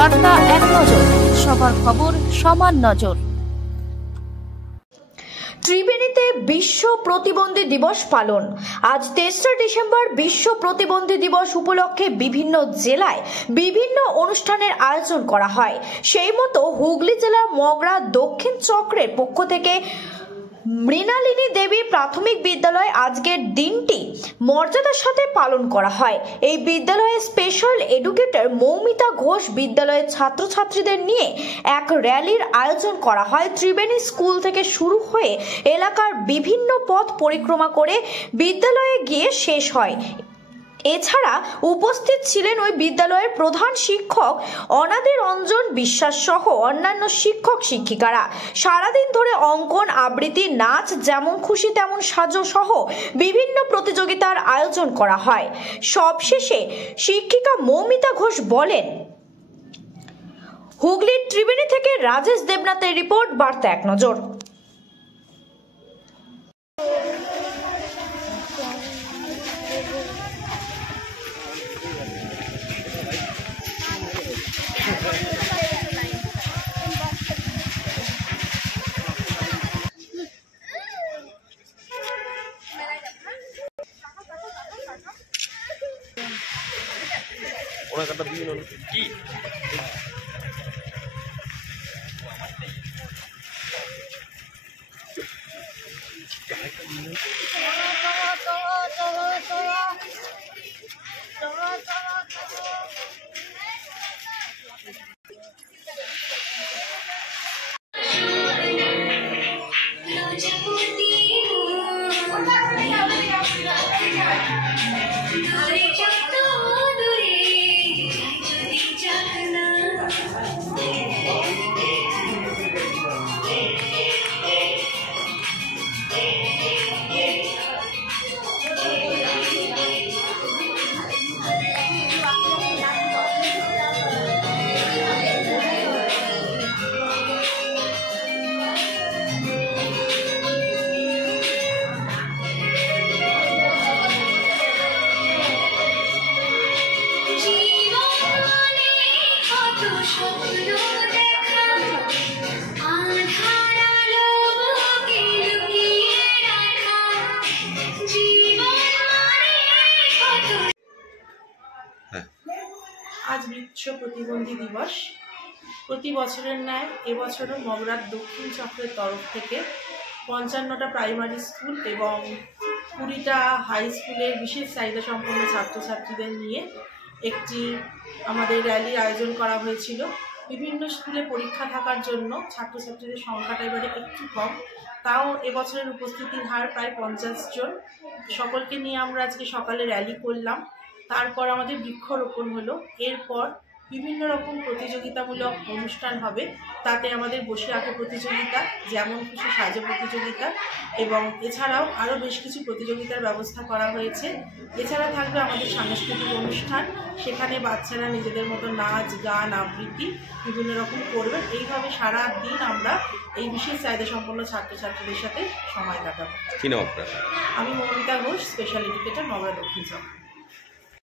বার্তা এক নজর, সবার খবর সমান নজর। ত্রিবেণীতে বিশ্ব প্রতিবন্ধী দিবস পালন। আজ ৩রা ডিসেম্বর বিশ্ব প্রতিবন্ধী দিবস উপলক্ষে বিভিন্ন জেলায় বিভিন্ন অনুষ্ঠানের আয়োজন করা হয়। সেই মতো হুগলি জেলার মগরা দক্ষিণ চক্রের পক্ষ থেকে মৃণালিনী দেবী প্রাথমিক বিদ্যালয়ে আজকের দিনটি মর্যাদার সাথে পালন করা হয়। এই বিদ্যালয়ে স্পেশাল এডুকেটর মৌমিতা ঘোষ বিদ্যালয়ের ছাত্রছাত্রীদের নিয়ে এক র্যালির আয়োজন করা হয়। ত্রিবেণী স্কুল থেকে শুরু হয়ে এলাকার বিভিন্ন পথ পরিক্রমা করে বিদ্যালয়ে গিয়ে শেষ হয়। এছাড়া উপস্থিত ছিলেন ওই বিদ্যালয়ের প্রধান শিক্ষক অনাদি রঞ্জন বিশ্বাস সহ অন্যান্য শিক্ষক শিক্ষিকারা। সারাদিন ধরে অঙ্কন, আবৃত্তি, নাচ, যেমন খুশি তেমন সাজো সহ বিভিন্ন প্রতিযোগিতার আয়োজন করা হয়। সবশেষে শিক্ষিকা মৌমিতা ঘোষ বলেন। হুগলির ত্রিবেণী থেকে রাজেশ দেবনাথের রিপোর্ট, বার্তা এক নজর। কি আজ বিশ্ব প্রতিবন্ধী দিবস। প্রতি বছরের ন্যায় এবছরও মগরার দক্ষিণ চক্রের তরফ থেকে ৫৫টা প্রাইমারি স্কুল এবং ২০টা হাই স্কুলের বিশেষ চাহিদা সম্পন্ন ছাত্রছাত্রীদের নিয়ে একটি আমাদের র্যালির আয়োজন করা হয়েছিল। বিভিন্ন স্কুলে পরীক্ষা থাকার জন্য ছাত্রছাত্রীদের সংখ্যাটা এবারে একটু কম, তাও এবছরের উপস্থিতির হার প্রায় ৫০ জন। সকলকে নিয়ে আমরা আজকে সকালে র্যালি করলাম, তারপর আমাদের বৃক্ষরোপণ হলো। এরপর বিভিন্ন রকম প্রতিযোগিতামূলক অনুষ্ঠান হবে, তাতে আমাদের বসে আঁকা প্রতিযোগিতা, যেমন খুশি সাজো প্রতিযোগিতা এবং এছাড়াও আরও বেশ কিছু প্রতিযোগিতার ব্যবস্থা করা হয়েছে। এছাড়া থাকবে আমাদের সাংস্কৃতিক অনুষ্ঠান, সেখানে বাচ্চারা নিজেদের মতো নাচ, গান, আবৃত্তি বিভিন্ন রকম করবেন। এইভাবে সারা দিন আমরা এই বিশেষ চাহিদা সম্পন্ন ছাত্রছাত্রীদের সাথে সময় কাটাবো। কি নাম আপনার? আমি মৌমিতা ঘোষ, স্পেশাল এডুকেটর, মগরা দক্ষিণ চক্র।